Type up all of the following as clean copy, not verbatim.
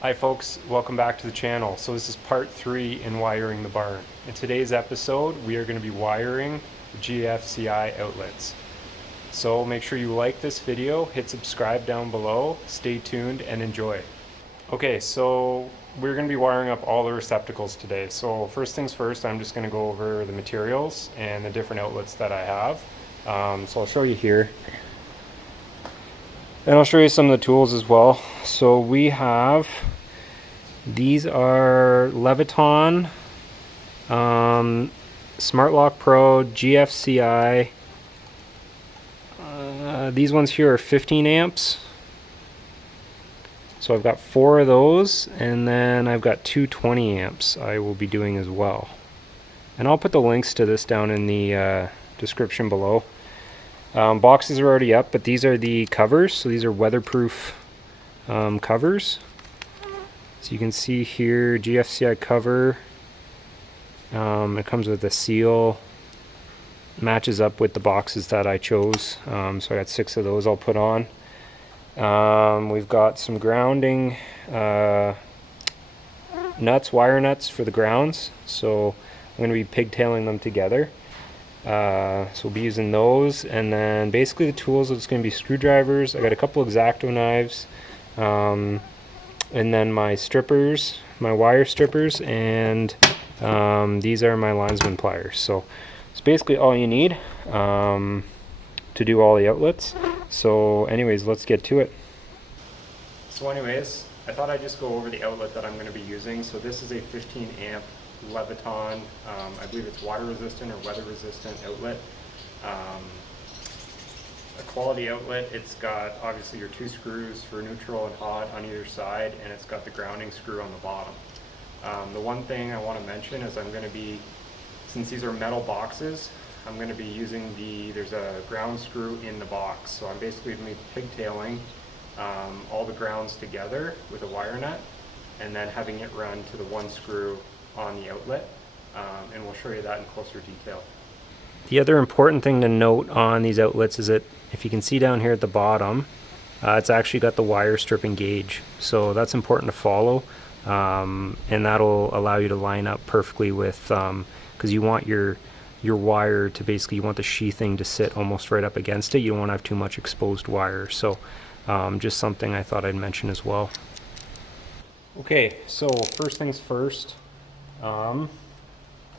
Hi folks, welcome back to the channel. So this is part 3 in wiring the barn. In today's episode, we are going to be wiring the GFCI outlets. So make sure you like this video, hit subscribe down below, stay tuned and enjoy. Okay, so we're going to be wiring up all the receptacles today. So first things first, I'm just going to go over the materials and the different outlets that I have. So I'll show you here. And I'll show you some of the tools as well. So we have, these are Leviton, Smart Lock Pro, GFCI. These ones here are 15 amps. So I've got 4 of those, and then I've got 220 amps I will be doing as well. And I'll put the links to this down in the description below. Boxes are already up, but these are the covers. So these are weatherproof covers. So you can see here, GFCI cover. It comes with a seal. Matches up with the boxes that I chose. So I got 6 of those I'll put on. We've got some grounding nuts, wire nuts for the grounds. So I'm going to be pigtailing them together. So we'll be using those, and then basically the tools, it's going to be screwdrivers. I got a couple X-Acto knives, and then my strippers, my wire strippers, and these are my linesman pliers. So it's basically all you need to do all the outlets. So anyways, let's get to it. So anyways, I thought I'd just go over the outlet that I'm going to be using. So this is a 15 amp Leviton, I believe it's water resistant or weather resistant outlet. A quality outlet. It's got obviously your 2 screws for neutral and hot on either side, and it's got the grounding screw on the bottom. The one thing I want to mention is I'm going to be, since these are metal boxes, I'm going to be using there's a ground screw in the box. So I'm basically going to be pigtailing all the grounds together with a wire nut, and then having it run to the 1 screw on the outlet, and we'll show you that in closer detail. The other important thing to note on these outlets is that if you can see down here at the bottom, it's actually got the wire stripping gauge. So that's important to follow, and that'll allow you to line up perfectly with, because you want your wire to basically, you want the sheathing to sit almost right up against it. You don't want to have too much exposed wire. So just something I thought I'd mention as well. Okay, so first things first.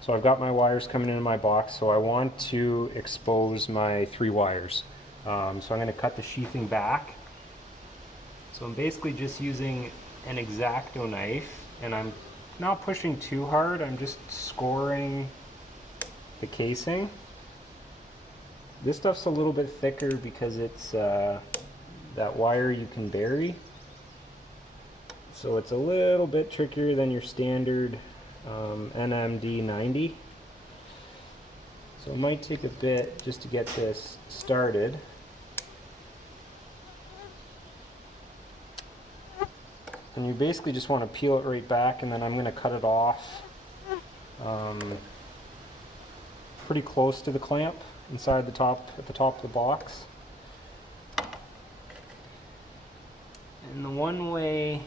So I've got my wires coming into my box, so I want to expose my 3 wires. So I'm going to cut the sheathing back. So I'm basically just using an X-Acto knife, and I'm not pushing too hard, I'm just scoring the casing. This stuff's a little bit thicker because it's that wire you can bury. So it's a little bit trickier than your standard NMD 90. So it might take a bit just to get this started. And you basically just want to peel it right back, and then I'm going to cut it off pretty close to the clamp inside the top, at the top of the box. And the one way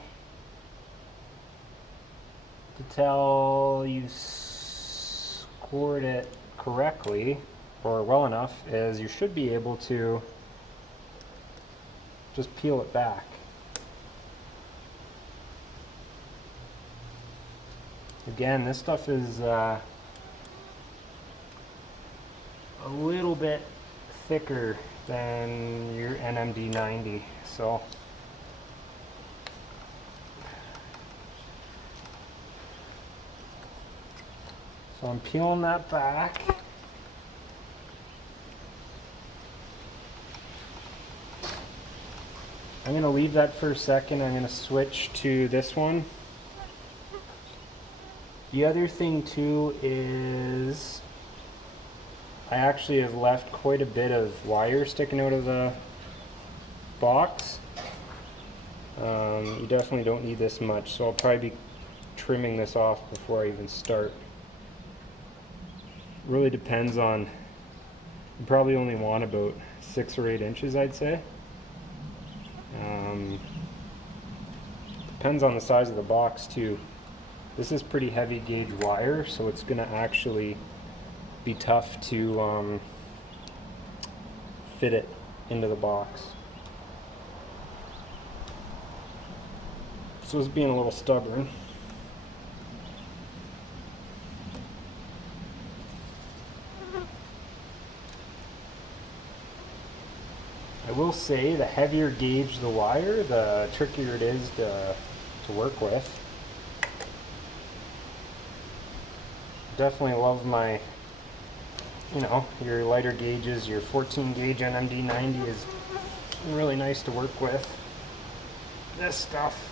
to tell you scored it correctly or well enough is you should be able to just peel it back. Again, this stuff is a little bit thicker than your NMD 90, so I'm peeling that back. I'm going to leave that for a second. I'm going to switch to this one. The other thing too is I actually have left quite a bit of wire sticking out of the box. You definitely don't need this much, so I'll probably be trimming this off before I even start. Really depends on, you probably only want about 6 or 8 inches, I'd say. depends on the size of the box too. This is pretty heavy gauge wire, so it's going to actually be tough to fit it into the box. So it's being a little stubborn. I will say the heavier gauge the wire, the trickier it is to work with. Definitely love my, your lighter gauges. Your 14 gauge NMD 90 is really nice to work with. This stuff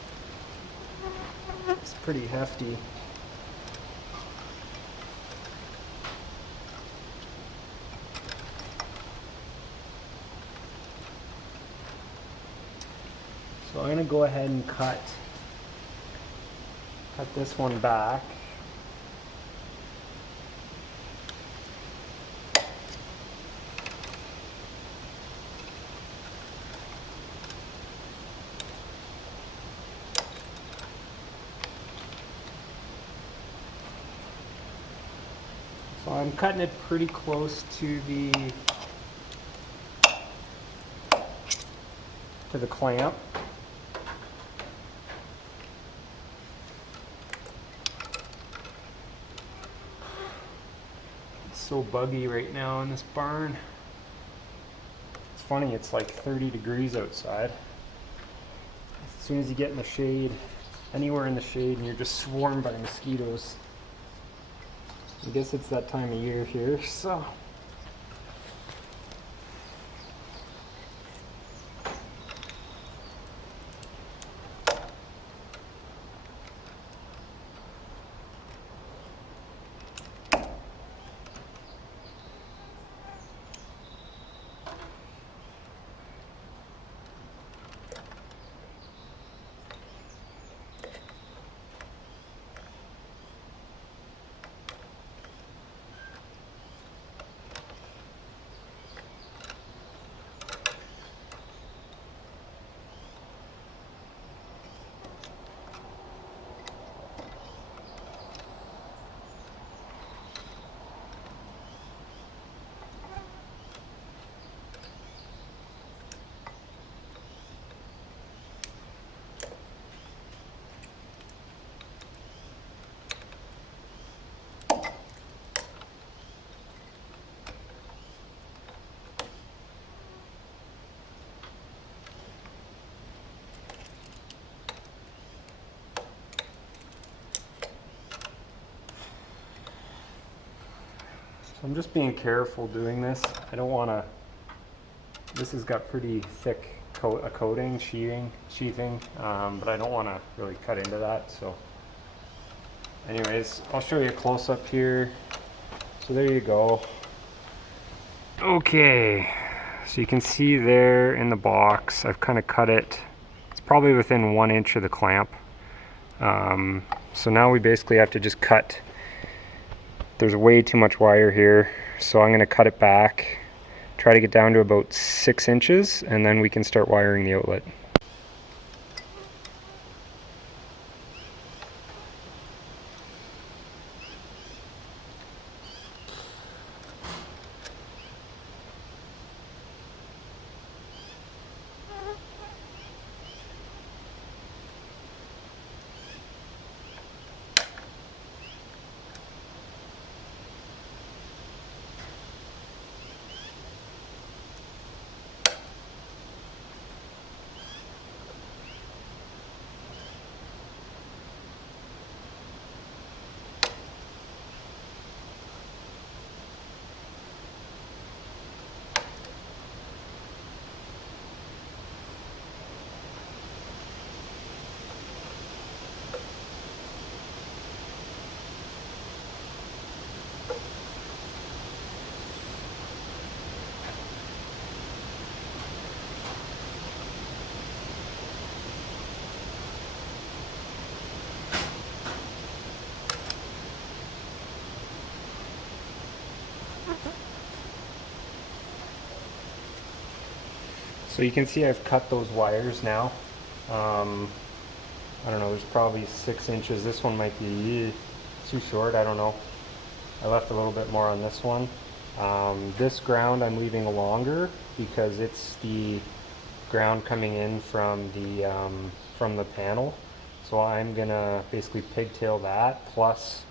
is pretty hefty. So I'm going to go ahead and cut this one back. So I'm cutting it pretty close to the clamp. It's so buggy right now in this barn. It's funny, it's like 30 degrees outside. As soon as you get in the shade, anywhere in the shade, and you're just swarmed by mosquitoes. I guess it's that time of year here, so. So I'm just being careful doing this. I don't want to, this has got pretty thick coating, sheathing, but I don't want to really cut into that. So anyways, I'll show you a close-up here. So there you go. Okay, so you can see there in the box, I've kind of cut it. It's probably within 1 inch of the clamp. So now we basically have to just cut. There's way too much wire here, so I'm going to cut it back, try to get down to about 6 inches, and then we can start wiring the outlet. So you can see I've cut those wires now. I don't know, there's probably 6 inches. This one might be too short, I don't know. I left a little bit more on this one. This ground I'm leaving longer because it's the ground coming in from the panel. So I'm gonna basically pigtail that plus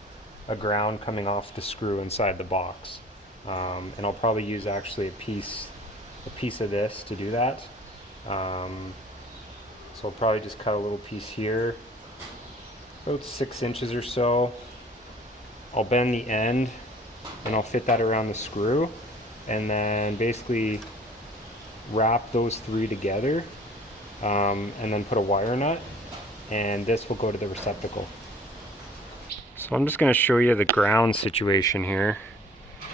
a ground coming off the screw inside the box. And I'll probably use actually a piece of this to do that. So I'll probably just cut a little piece here, about 6 inches or so. I'll bend the end and I'll fit that around the screw and then basically wrap those 3 together, and then put a wire nut, and this will go to the receptacle. So I'm just going to show you the ground situation here.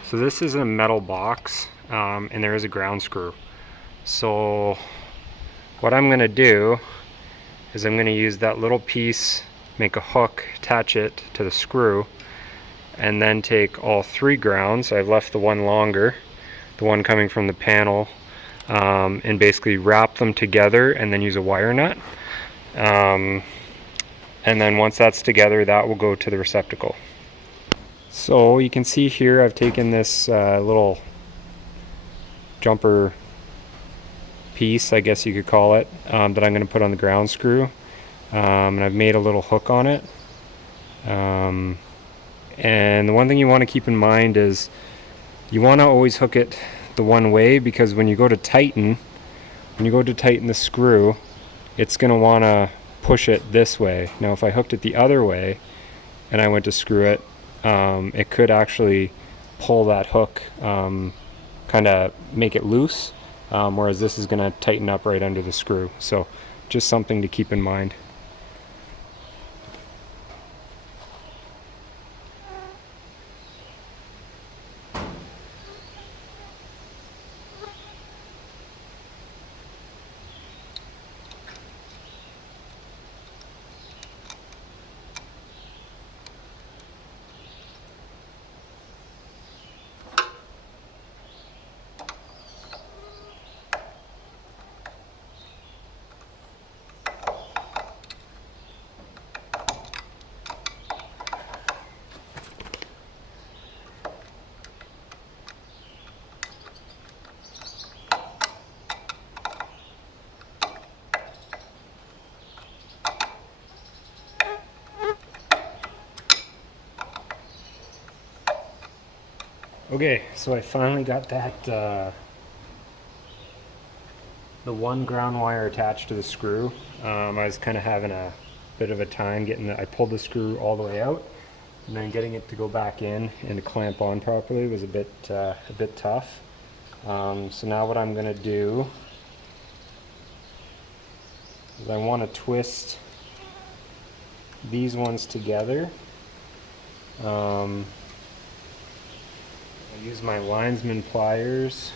So this is a metal box, and there is a ground screw. So what I'm going to do is I'm going to use that little piece, make a hook, attach it to the screw, and then take all 3 grounds. I've left the one longer, the one coming from the panel, and basically wrap them together and then use a wire nut. And then once that's together, that will go to the receptacle. So you can see here I've taken this little jumper piece, I guess you could call it, that I'm going to put on the ground screw, and I've made a little hook on it. And the one thing you want to keep in mind is you want to always hook it the one way, because when you go to tighten the screw, it's going to want to push it this way. Now if I hooked it the other way and I went to screw it, it could actually pull that hook, kind of make it loose, whereas this is going to tighten up right under the screw. So just something to keep in mind. Okay, so I finally got that the one ground wire attached to the screw. I was kind of having a bit of a time getting I pulled the screw all the way out, and then getting it to go back in and to clamp on properly was a bit tough. So now what I'm going to do is I want to twist these ones together. I use my linesman pliers.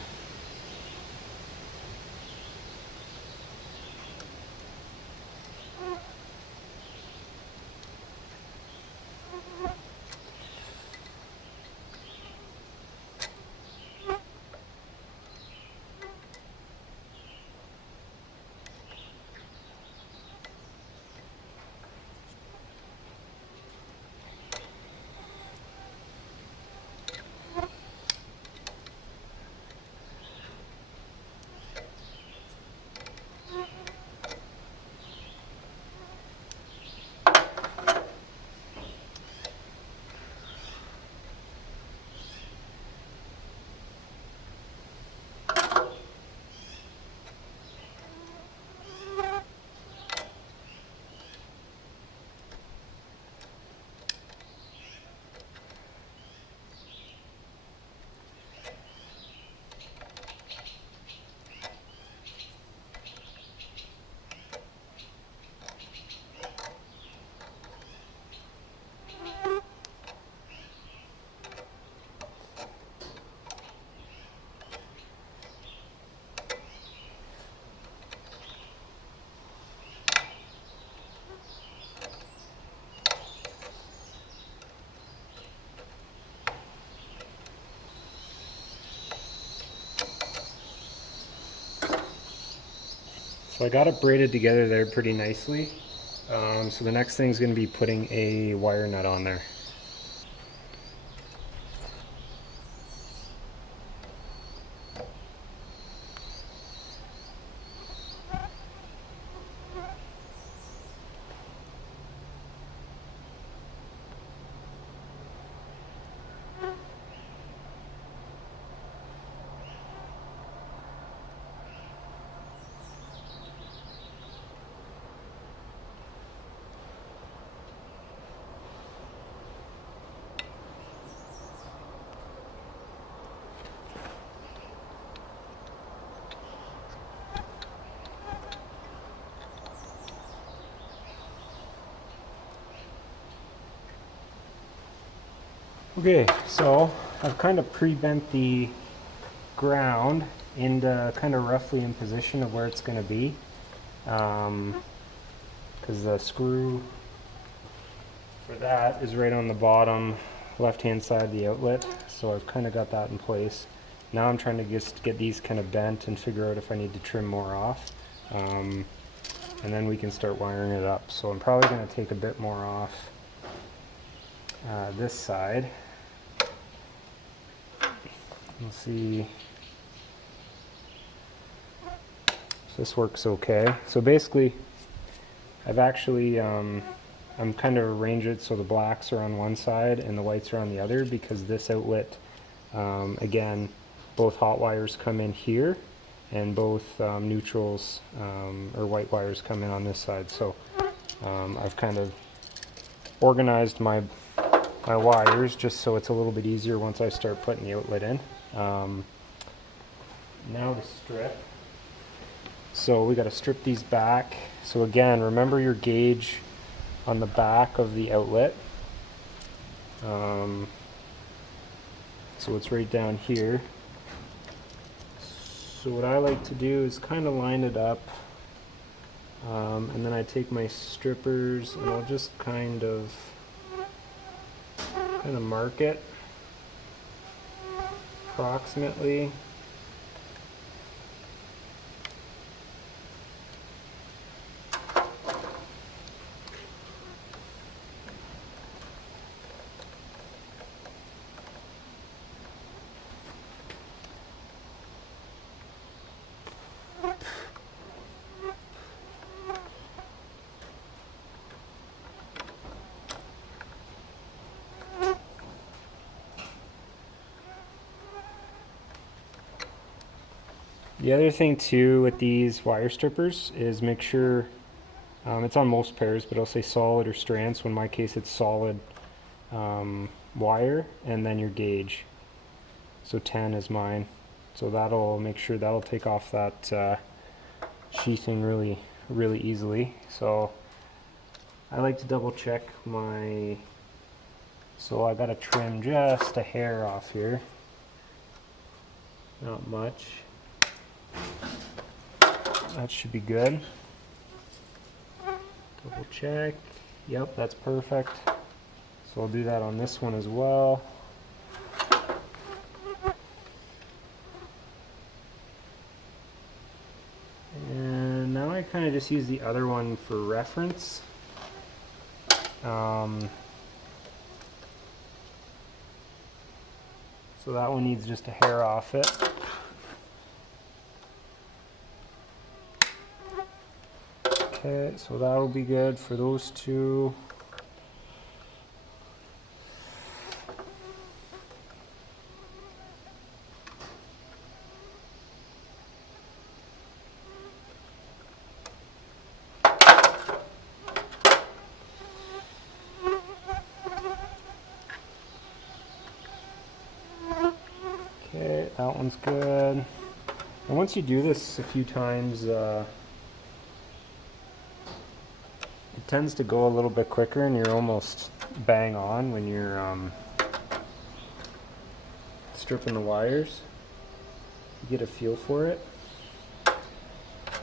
So I got it braided together there pretty nicely. So the next thing is going to be putting a wire nut on there. Okay, so I've kind of pre-bent the ground into kind of roughly in position of where it's going to be, because the screw for that is right on the bottom left hand side of the outlet, so I've kind of got that in place. Now I'm trying to just get these kind of bent and figure out if I need to trim more off, and then we can start wiring it up. So I'm probably going to take a bit more off this side. We'll see. So this works okay. So basically, I've actually I'm kind of arranged it so the blacks are on one side and the whites are on the other, because this outlet, again, both hot wires come in here, and both neutrals or white wires come in on this side. So I've kind of organized my wires just so it's a little bit easier once I start putting the outlet in. Now to strip. So we got to strip these back. So again, remember your gauge on the back of the outlet. So it's right down here. So what I like to do is kind of line it up, and then I take my strippers and I'll just kind of mark it approximately. The other thing too with these wire strippers is make sure, it's on most pairs, but I'll say solid or strands. So in my case it's solid wire, and then your gauge. So 10 is mine. So that'll make sure that'll take off that sheathing really easily. So I like to double check my, so I gotta trim just a hair off here. Not much. That should be good. Double check. Yep, that's perfect. So I'll do that on this one as well. And now I kind of just use the other one for reference. So that one needs just a hair off it. Okay, so that'll be good for those two. Okay, that one's good. And once you do this a few times, it tends to go a little bit quicker, and you're almost bang on when you're stripping the wires. You get a feel for it.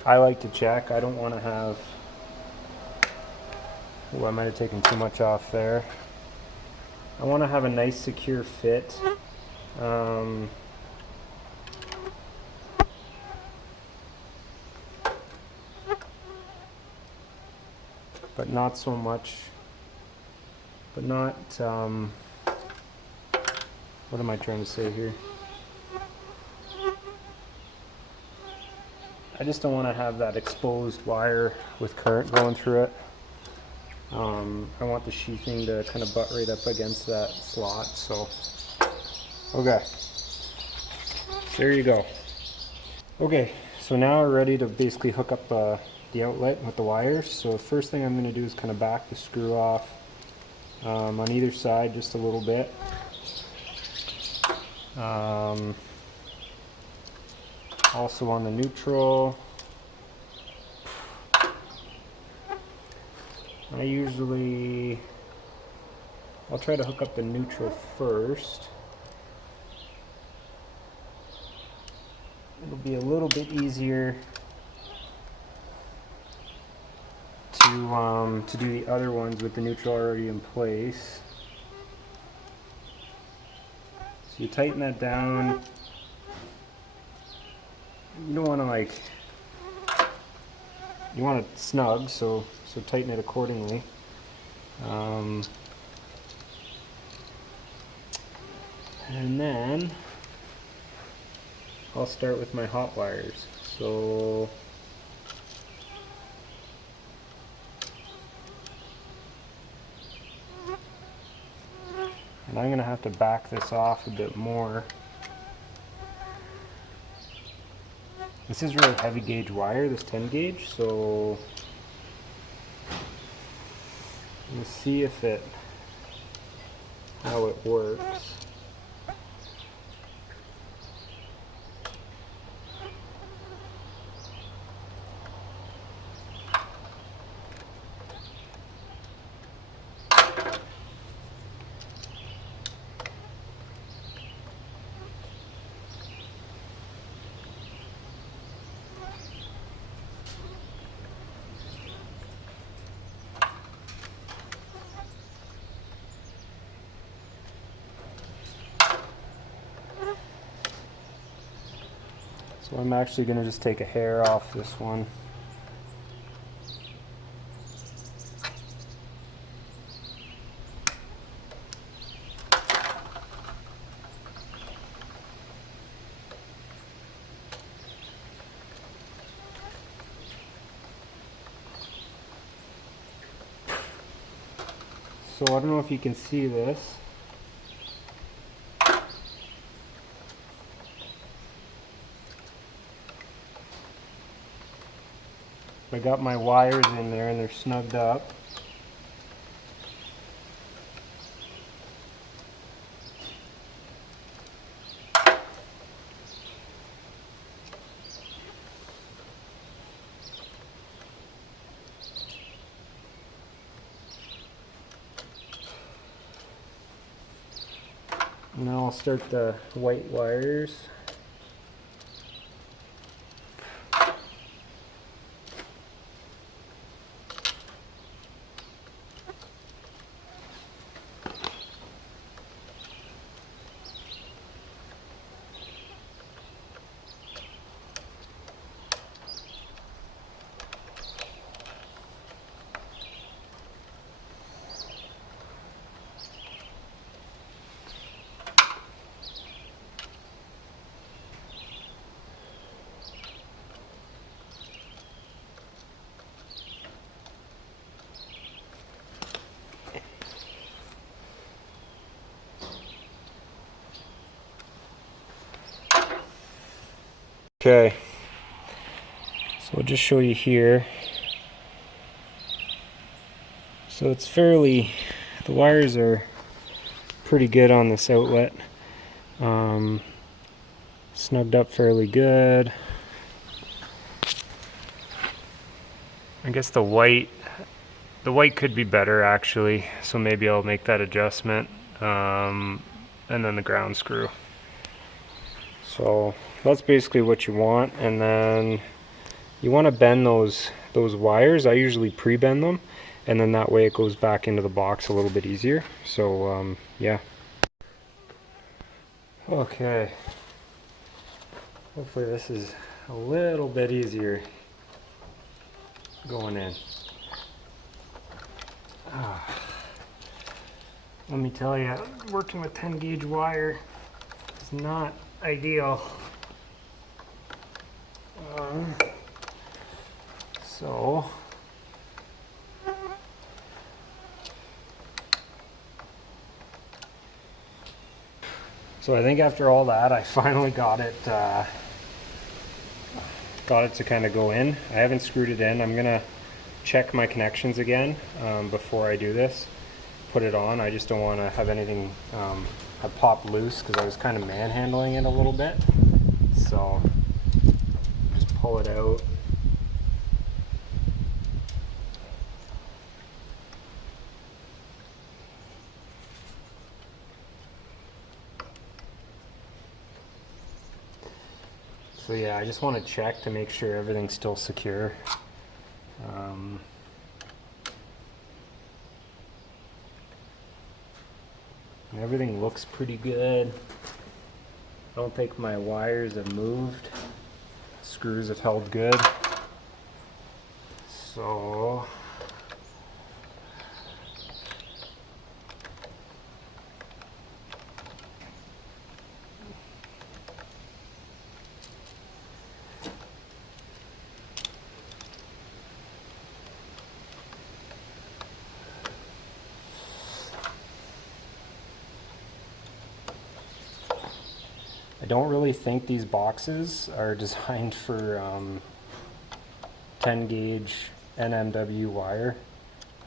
I like to check. I don't want to have, oh, I might have taken too much off there. I want to have a nice secure fit. but not so much, but not, what am I trying to say here? I just don't want to have that exposed wire with current going through it. I want the sheathing to kind of butt right up against that slot, so okay, there you go. Okay, so now we're ready to basically hook up the outlet with the wires. So the first thing I'm going to do is kind of back the screw off on either side just a little bit. Also on the neutral. I'll try to hook up the neutral first. It'll be a little bit easier to do the other ones with the neutral already in place. So you tighten that down. You don't want to you want it snug, so tighten it accordingly. And then I'll start with my hot wires. So and I'm going to have to back this off a bit more. This is really heavy gauge wire, this 10 gauge, so let's see how it works. So I'm actually going to just take a hair off this one. So I don't know if you can see this. I got my wires in there and they're snugged up. Now I'll start the white wires. Okay, so I'll just show you here. So it's the wires are pretty good on this outlet. Snugged up fairly good. I guess the white could be better actually, so maybe I'll make that adjustment. And then the ground screw. So that's basically what you want, and then you want to bend those wires. I usually pre-bend them, and then that way it goes back into the box a little bit easier. So yeah. Okay. Hopefully this is a little bit easier going in. Let me tell you, working with 10 gauge wire is not ideal. So I think after all that, I finally got it to kind of go in. I haven't screwed it in. I'm gonna check my connections again before I do this. Put it on. I just don't want to have anything have popped loose because I was kind of manhandling it a little bit. So just pull it out. So yeah, I just want to check to make sure everything's still secure. And everything looks pretty good. I don't think my wires have moved. Screws have held good. So I don't really think these boxes are designed for 10 gauge NMW wire,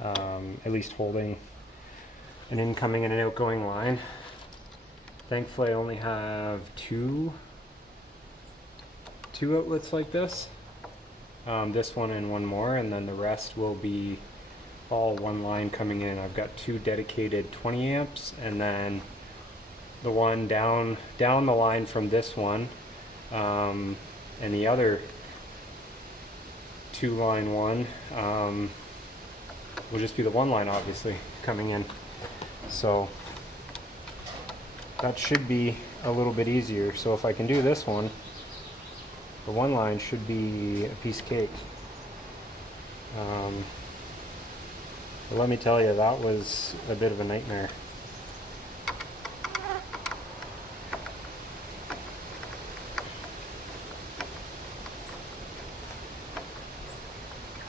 at least holding an incoming and an outgoing line. Thankfully I only have two outlets like this, this one and one more, and then the rest will be all one line coming in. I've got two dedicated 20 amps, and then the one down the line from this one, and the other two line one will just be the one line obviously coming in. So that should be a little bit easier. So if I can do this one, the one line should be a piece of cake. But let me tell you, that was a bit of a nightmare.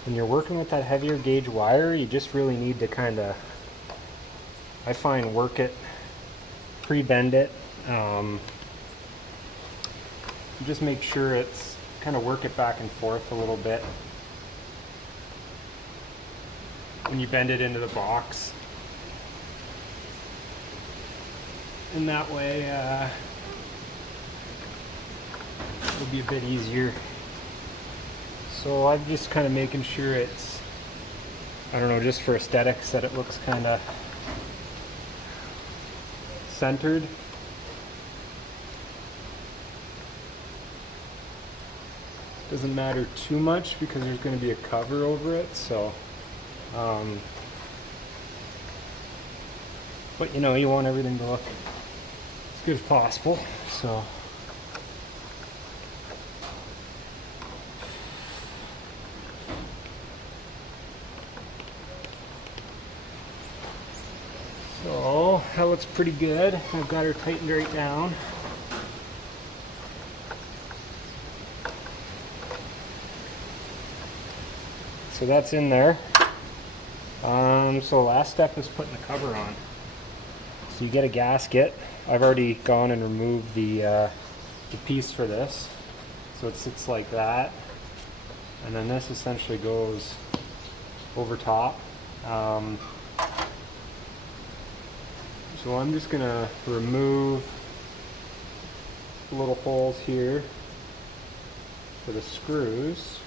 When you're working with that heavier gauge wire, you just really need to kind of, I find, work it, pre-bend it, just make sure it's, kind of work it back and forth a little bit when you bend it into the box. And that way it'll be a bit easier. So I'm just kind of making sure it's, I don't know, just for aesthetics, that it looks kind of centered. Doesn't matter too much because there's going to be a cover over it, so but you know, you want everything to look as good as possible, so that looks pretty good. I've got her tightened right down. So that's in there. So last step is putting the cover on. So you get a gasket. I've already gone and removed the piece for this. So it sits like that. And then this essentially goes over top. So I'm just going to remove the little holes here for the screws.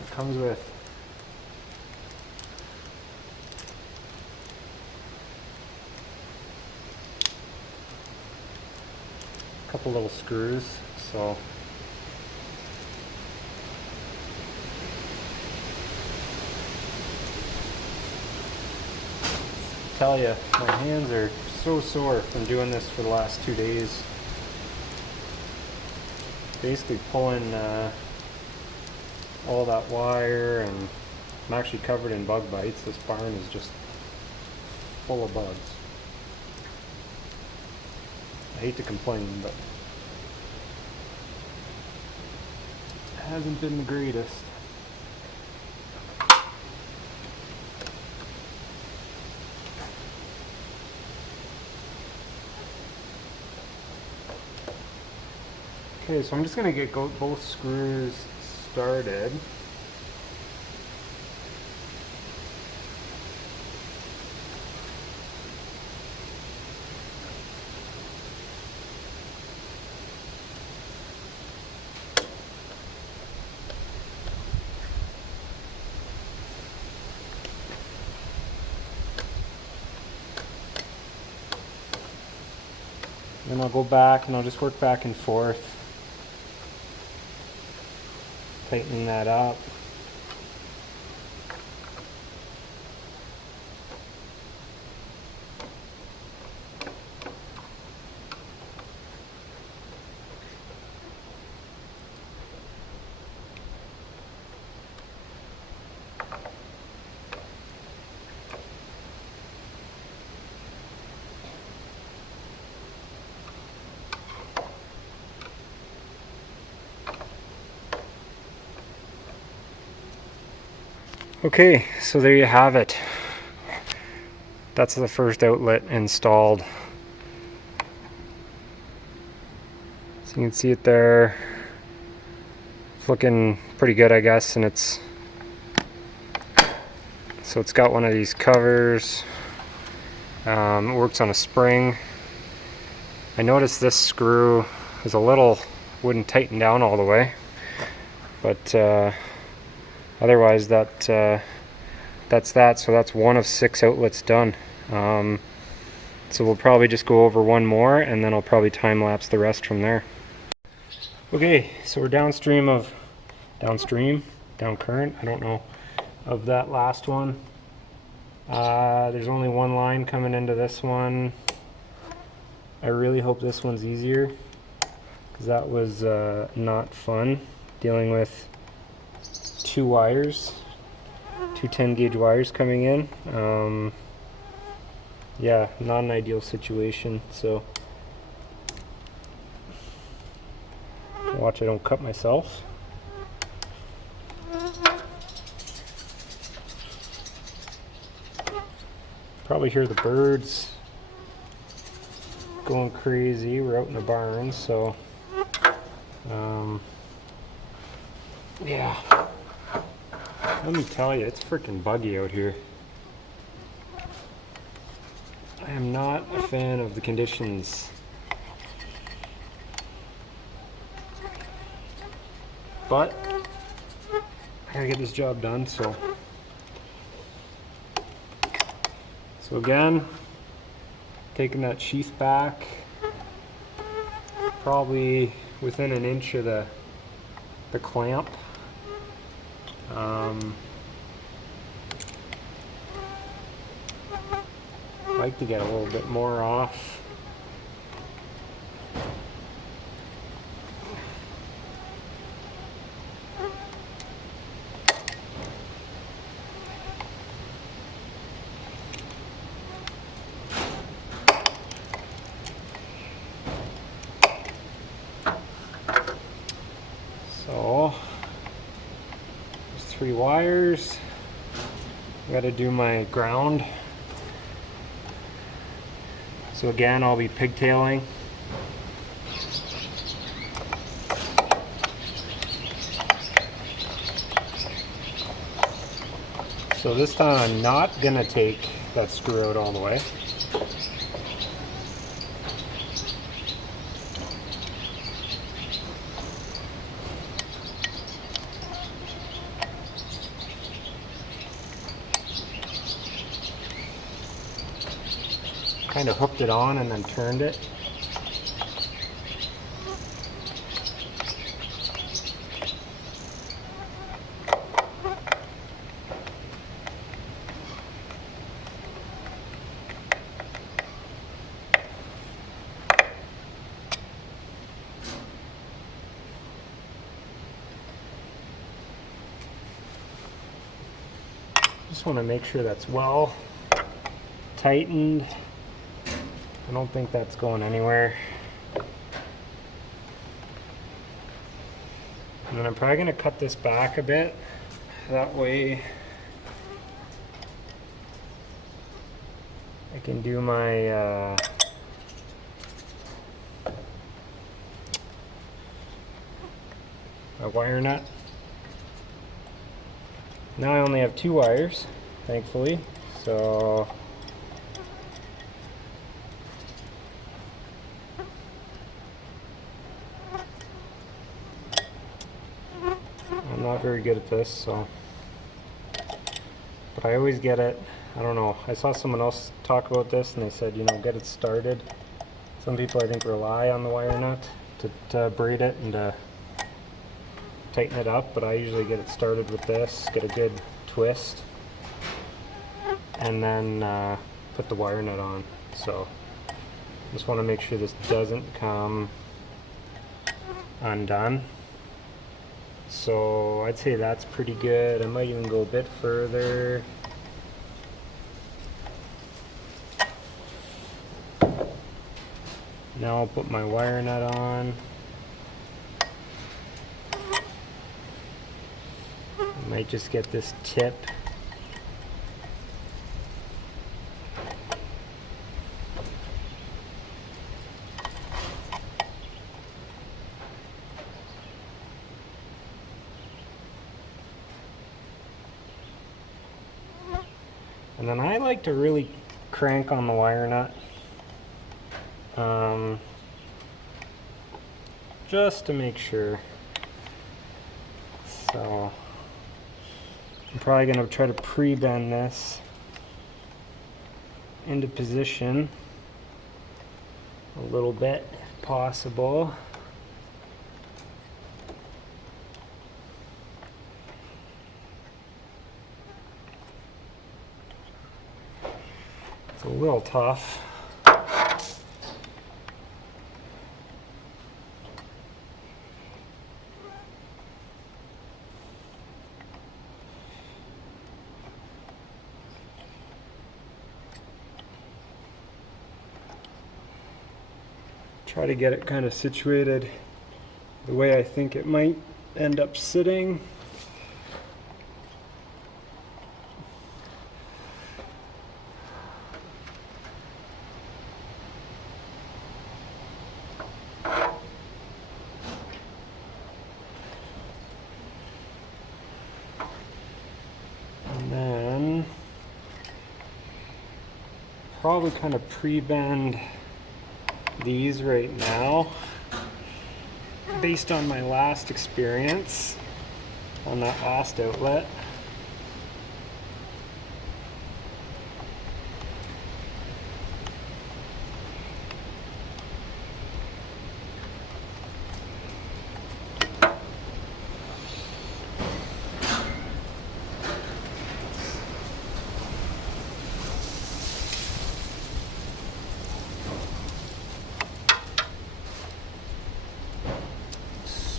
It comes with a couple little screws, so tell you, my hands are so sore from doing this for the last 2 days. basically pulling all that wire, and I'm actually covered in bug bites. This barn is just full of bugs. I hate to complain, but it hasn't been the greatest. Okay, so I'm just going to get both screws started. Then I'll go back and I'll just work back and forth, tightening that up. Okay, so there you have it. That's the first outlet installed. So you can see it there. It's looking pretty good, I guess, and it's got one of these covers. It works on a spring. I noticed this screw is wouldn't tighten down all the way, but otherwise that's that. So that's one of 6 outlets done. So we'll probably just go over one more, and then I'll probably time lapse the rest from there. Okay, so we're down current, I don't know, of that last one. There's only one line coming into this one. I really hope this one's easier, because that was not fun dealing with 2 wires, 2 10-gauge wires coming in. Yeah, not an ideal situation, so watch I don't cut myself. Probably hear the birds going crazy. We're out in the barn, so yeah. Let me tell you, it's freaking buggy out here. I am not a fan of the conditions. But I gotta get this job done, so again, taking that sheath back, probably within an inch of the clamp. Like to get a little bit more off. So there's 3 wires. I got to do my ground. So again, I'll be pigtailing. So this time I'm not gonna take that screw out all the way. Kind of hooked it on and then turned it. just want to make sure that's well tightened. I don't think that's going anywhere. And then I'm probably going to cut this back a bit. That way I can do my my wire nut. Now I only have 2 wires, thankfully, so I'm not very good at this, so but I always get it. I don't know, I saw someone else talk about this and they said, you know, get it started. Some people I think rely on the wire nut to braid it and to tighten it up, but I usually get it started with this, get a good twist, and then put the wire nut on. So just want to make sure this doesn't come undone. So I'd say that's pretty good. I might even go a bit further. Now I'll put my wire nut on. Might just get this tip. And then I like to really crank on the wire nut. Just to make sure. So I'm probably going to try to pre-bend this into position a little bit if possible. It's a little tough. Try to get it kind of situated the way I think it might end up sitting. And then probably kind of pre-bend these right now based on my last experience on that last outlet.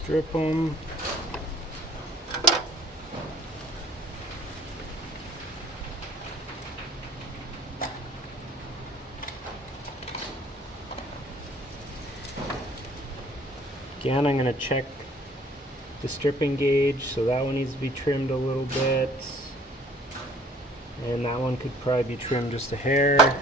Strip them. Again, I'm going to check the stripping gauge, so that one needs to be trimmed a little bit, and that one could probably be trimmed just a hair.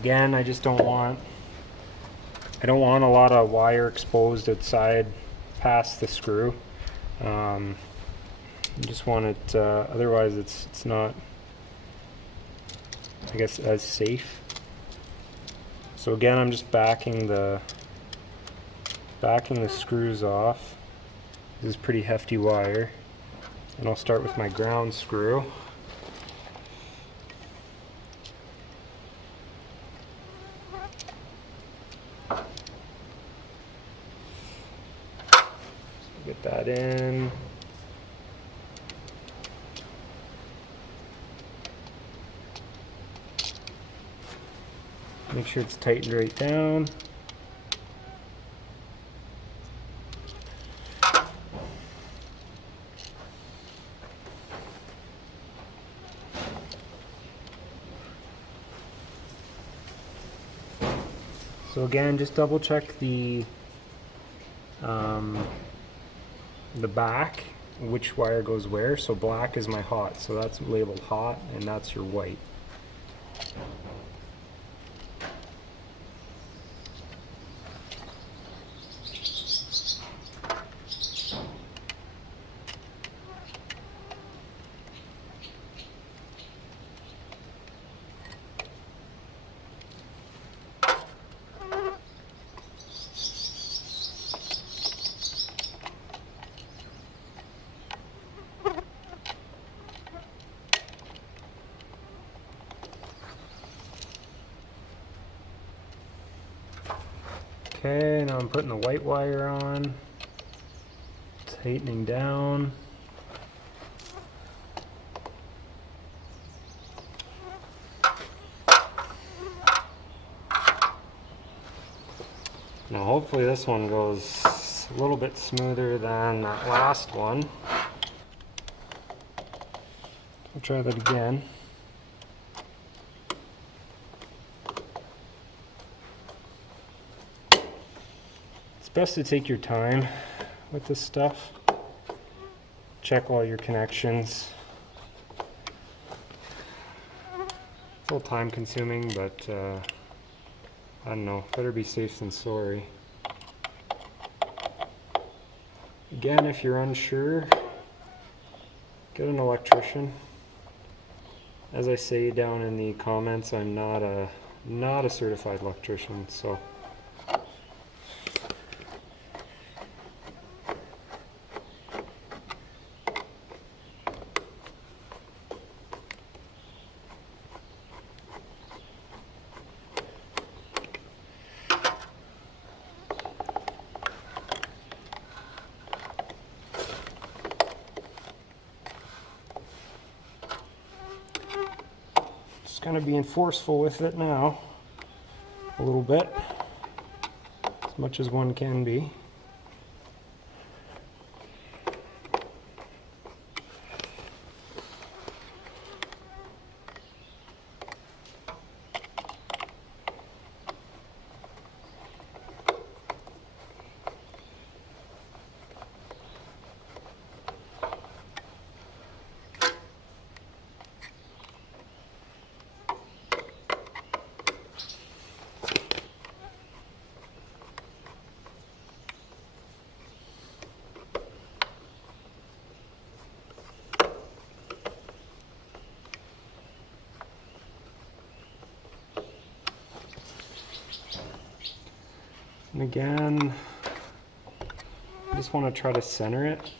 Again, I just don't want a lot of wire exposed outside past the screw. I just want it, otherwise it's not, I guess, as safe. So again, I'm just backing the screws off. This is pretty hefty wire. And I'll start with my ground screw. Get that in. Make sure it's tightened right down. So again, just double check the back, which wire goes where. So black is my hot, so that's labeled hot, and that's your white. Okay, now I'm putting the white wire on, tightening down. Now hopefully this one goes a little bit smoother than that last one. I'll try that again. It's best to take your time with this stuff. Check all your connections. It's a little time consuming, but I don't know, better be safe than sorry. Again, if you're unsure, get an electrician. As I say down in the comments, I'm not a certified electrician, so kind of being forceful with it now, a little bit, as much as one can be. And again, I just want to try to center it.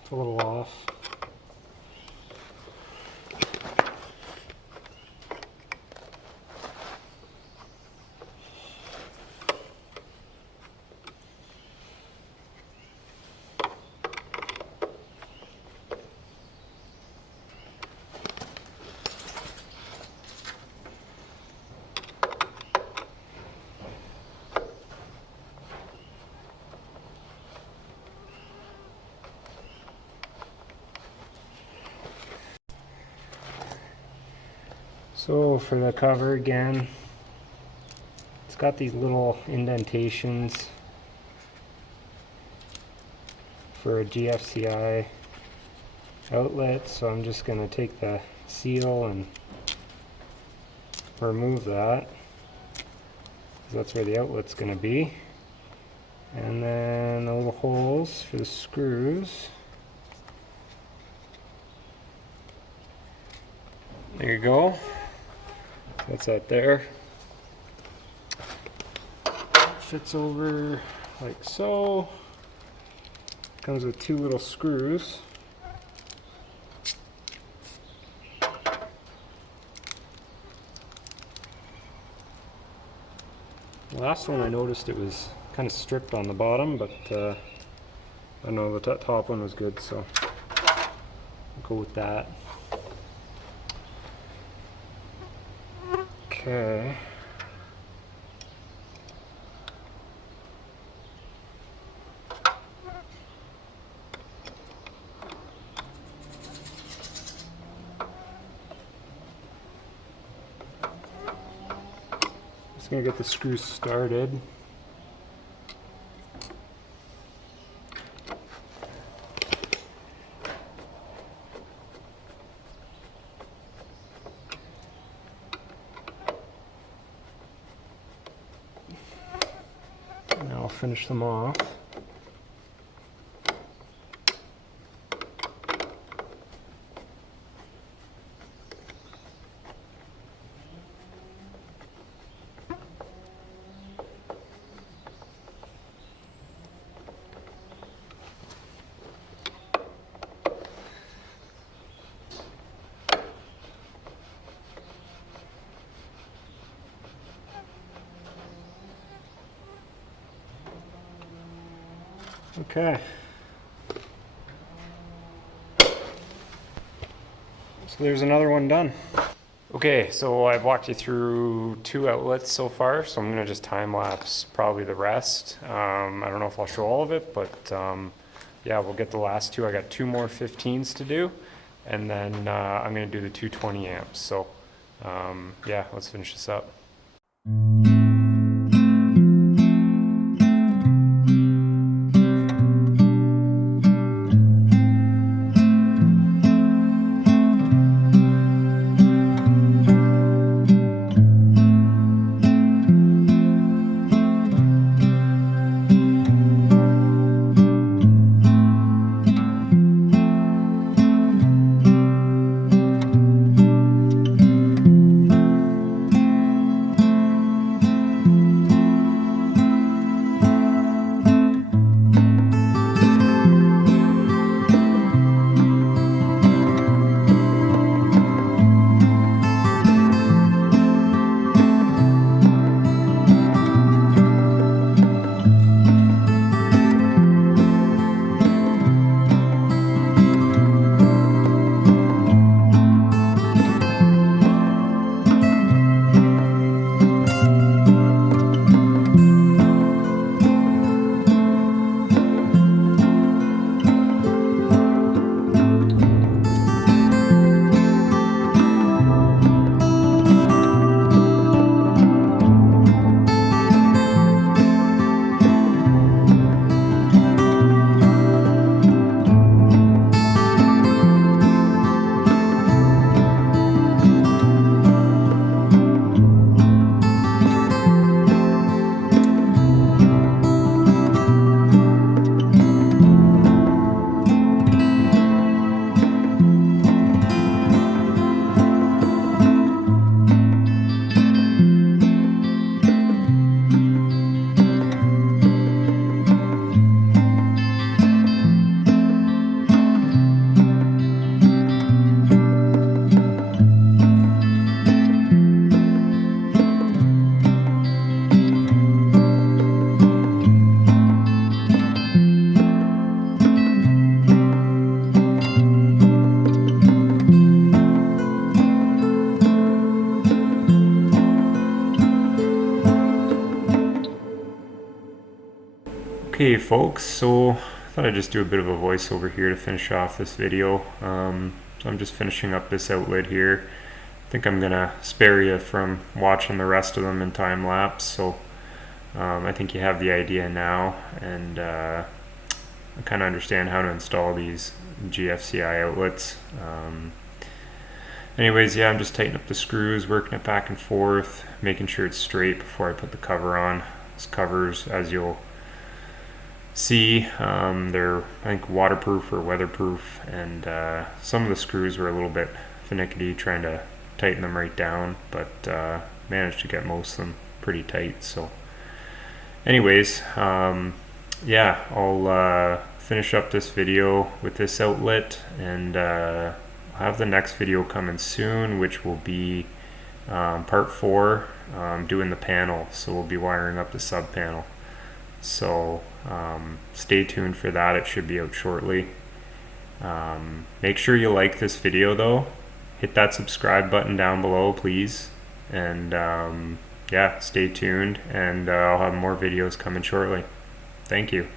It's a little off. So for the cover again, it's got these little indentations for a GFCI outlet, so I'm just going to take the seal and remove that, because that's where the outlet's going to be. And then the little holes for the screws. There you go. That's that there. Fits over like so. Comes with two little screws. Last one I noticed it was kind of stripped on the bottom, but I don't know, the top one was good, so I'll go with that. Okay. Just gonna get the screws started. Now I'll finish them off. Okay. So there's another one done. Okay, so I've walked you through 2 outlets so far, so I'm gonna just time lapse probably the rest. I don't know if I'll show all of it, but yeah, we'll get the last 2. I got 2 more 15s to do, and then I'm gonna do the 220 amps. So yeah, let's finish this up. Okay folks, so I thought I'd just do a bit of a voiceover here to finish off this video. So I'm just finishing up this outlet here. I think I'm gonna spare you from watching the rest of them in time lapse, so I think you have the idea now, and I kind of understand how to install these GFCI outlets. Anyways, yeah, I'm just tightening up the screws, working it back and forth, making sure it's straight before I put the cover on. These covers, as you'll see, they're, I think, waterproof or weatherproof, and some of the screws were a little bit finicky trying to tighten them right down, but managed to get most of them pretty tight. So anyways, yeah, I'll finish up this video with this outlet, and I'll have the next video coming soon, which will be Part 4, doing the panel, so we'll be wiring up the sub panel. So stay tuned for that. It should be out shortly. Make sure you like this video though. Hit that subscribe button down below, please. And yeah, stay tuned, and I'll have more videos coming shortly. Thank you.